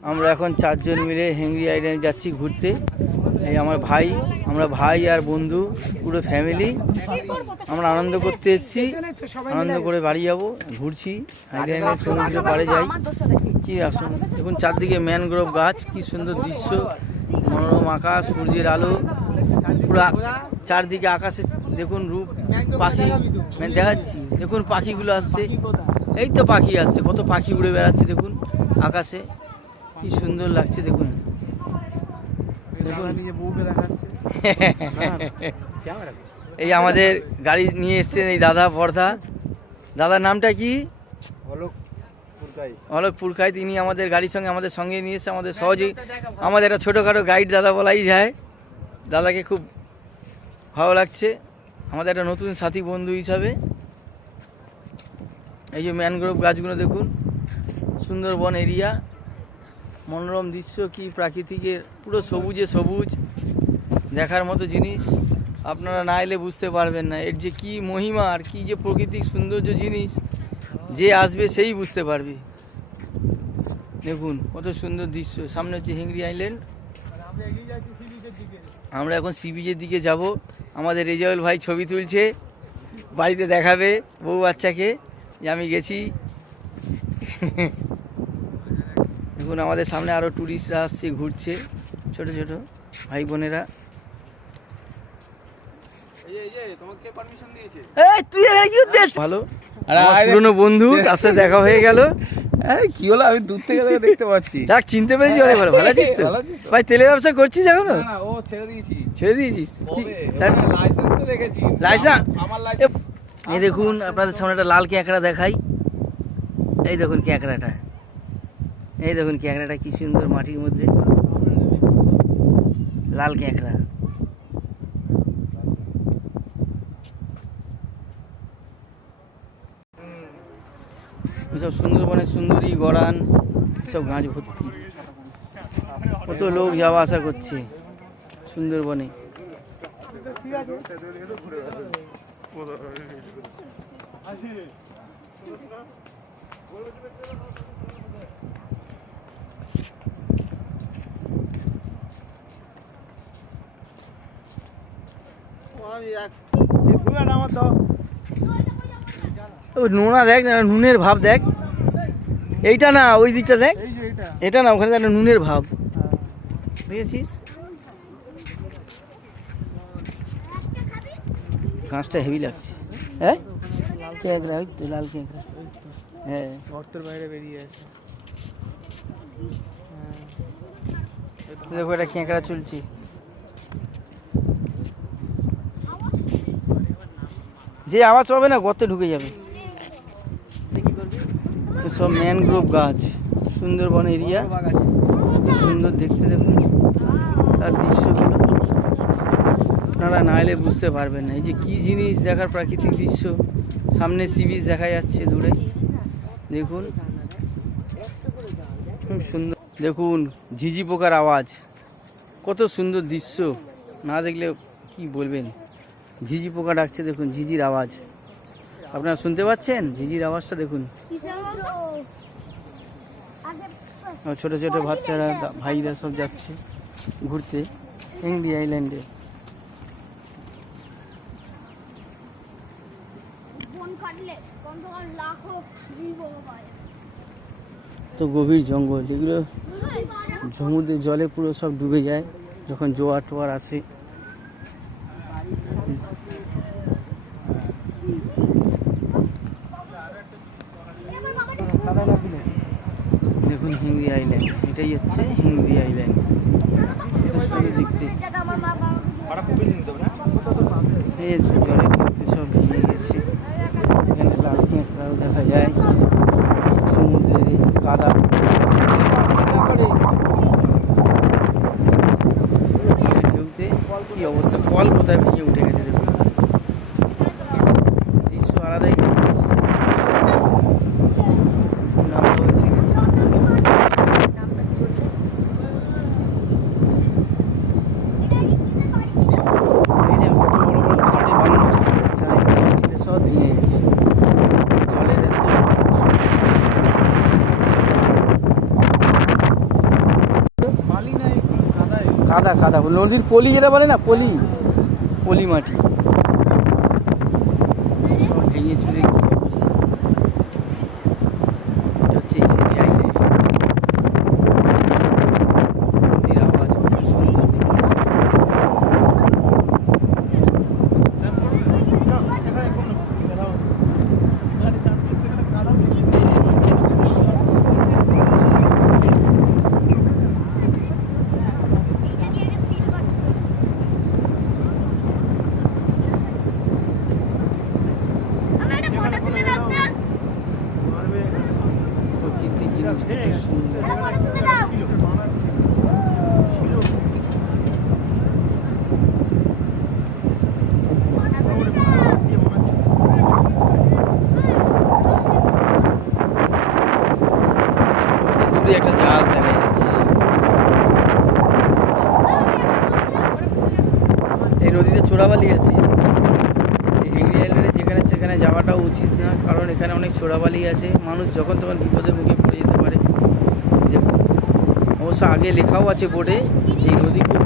আমরা এখন 4 জন মিলে হেংরি আইল্যান্ড যাচ্ছি ঘুরতে। এই আমার ভাই, আমরা ভাই আর বন্ধু পুরো ফ্যামিলি আমরা আনন্দ করতে এসেছি। আনন্দ করে বাড়ি যাব, ঘুরছি আইল্যান্ডের সমুদ্রের পাড়ে যাই। কি আসুন দেখুন চারদিকে ম্যানগ্রোভ গাছ, কি সুন্দর দৃশ্য, মনোরম আকাশ, সূর্যের আলো, পুরো চারদিকে আকাশে দেখুন রূপ। পাখি দেখাচ্ছি, দেখুন পাখিগুলো আসছে, এই তো পাখি আসছে, কত পাখি উড়ে বেড়াচ্ছে দেখুন আকাশে, কি সুন্দর লাগছে দেখুন। এই আমাদের গাড়ি নিয়ে এসছেন এই দাদা বর্ধা, দাদার নামটা কি? অলোক পুরকাই। তিনি আমাদের গাড়ির সঙ্গে আমাদের সঙ্গে নিয়ে এসছে, আমাদের সহজেই আমাদের একটা ছোটোখাটো গাইড দাদা বলাই যায়। দাদাকে খুব ভালো লাগছে, আমাদের একটা নতুন সাথী বন্ধু হিসাবে। এই যে ম্যানগ্রোভ গাছগুলো দেখুন, সুন্দরবন এরিয়া, মনোরম দৃশ্য, কি প্রাকৃতিকের পুরো সবুজে সবুজ, দেখার মতো জিনিস। আপনারা না এলে বুঝতে পারবেন না এর যে কি মহিমা আর কি যে প্রকৃতিক সৌন্দর্য জিনিস, যে আসবে সেই বুঝতে পারবে। দেখুন কত সুন্দর দৃশ্য। সামনে হচ্ছে হেংরি আইল্যান্ড, আমরা এখন সি বিচের দিকে যাব। আমাদের রেজাউল ভাই ছবি তুলছে, বাড়িতে দেখাবে বউ বাচ্চাকে যে আমি গেছি। দেখুন আমাদের সামনে আরও ট্যুরিস্টরা আসছে, ঘুরছে, ছোট ছোট ভাই বোনেরা। ভালো পুরনো বন্ধু, তার সাথে দেখা হয়ে গেল। কি হলো, আমি দূর থেকে দেখতে পাচ্ছি। যাক চিনতে পেরেছি, অনেক ভালো। ভালো আছিস তো ভাই? তেলে ব্যবসা করছিস এখনো? ও ছেড়ে দিয়েছি। ছেড়ে দিয়েছিস? লাইসেন্স তো রেখেছি। লাইসেন্স? আমার লাইসেন্স। এই দেখুন আপনাদের সামনে একটা লাল ক্যাঁকড়া দেখাই। এই দেখুন ক্যাঁকড়াটা, এই দেখুন ক্যাঁকড়াটা কি সুন্দর মাটির মধ্যে, লাল ক্যাঁকড়া। এসব সুন্দরবনের সুন্দরী, গড়ান, সব গাছ ভর্তি, কত লোক যাওয়া আসা করছে সুন্দরবনে। নোনা দেখ না, নুনের ভাব দেখ। এইটা না, ওই দিকটা দেখ, এটা না, ওখানে একটা নুনের ভাব দেখেছিস? গাছটা হেভি লাগছে। হ্যাঁ ক্যাঁকড়া, ওই তো লাল ক্যাঁকড়া। হ্যাঁ গর্তের বাইরে বেরিয়ে আছে। দেখো এটা ক্যাঁকড়া চলছে। যে আওয়াজ পাবে না গর্তে ঢুকে যাবে। সব ম্যানগ্রোভ গাছ, সুন্দরবন এরিয়া, সুন্দর দেখতে। দেখুন তার দৃশ্যগুলো, আপনারা না এলে বুঝতে পারবেন না এই যে কী জিনিস দেখার প্রাকৃতিক দৃশ্য। সামনে সি বিচ দেখা যাচ্ছে দূরে, দেখুন খুব সুন্দর। দেখুন ঝিঝি পোকার আওয়াজ, কত সুন্দর দৃশ্য, না দেখলে কি বলবেন। ঝিঝি পোকা ডাকছে, দেখুন ঝিঝির আওয়াজ, আপনারা শুনতে পাচ্ছেন ঝিঝির আওয়াজটা? দেখুন ছোট ছোট বাচ্চারা, ভাইরা সব যাচ্ছে ঘুরতে হেংরি আইল্যান্ডে। তো গভীর জঙ্গল, এগুলো সমুদ্রের জলে পুরো সব ডুবে যায় যখন জোয়ার টোয়ার আসে। দেখুন হেংরি আইল্যান্ড, এটাই হচ্ছে হেংরি আইল্যান্ড। এত সুন্দর দেখতে, জলে ভর্তি, সব ভেঙে গেছে। এখানে লাল ক্যাঁকড়াও দেখা যায়, সমুদ্রের কাদা ঢেউতে কি অবস্থা, কল কোথায় ভেঙে উঠে গেছে। দেখুন দৃশ্য আলাদাই। সব ভেঙে গেছে, জলের কাদা কাদা, নদীর পলি যেটা বলে না, পলি পলি মাটি সব ভেঙে চুরে কি অবস্থা। এটা হচ্ছে হেনরি আইল্যান্ড। নদীর আওয়াজ কত সুন্দর দেখতেছে। প্রকৃতির জিনিস কত সুন্দর। দূরে একটা জাহাজ দেখা যাচ্ছে। এই নদীতে চোরাবালি আছে। এই হেনরি আইল্যান্ডে যেখানে সেখানে যাওয়াটাও উচিত না, কারণ এখানে অনেক চোরাবালি আছে, মানুষ যখন তখন বিপদের মুখে পড়ে যেতে পারে। দেখুন, অবশ্য আগে লেখাও আছে বোর্ডে যে নদী খুব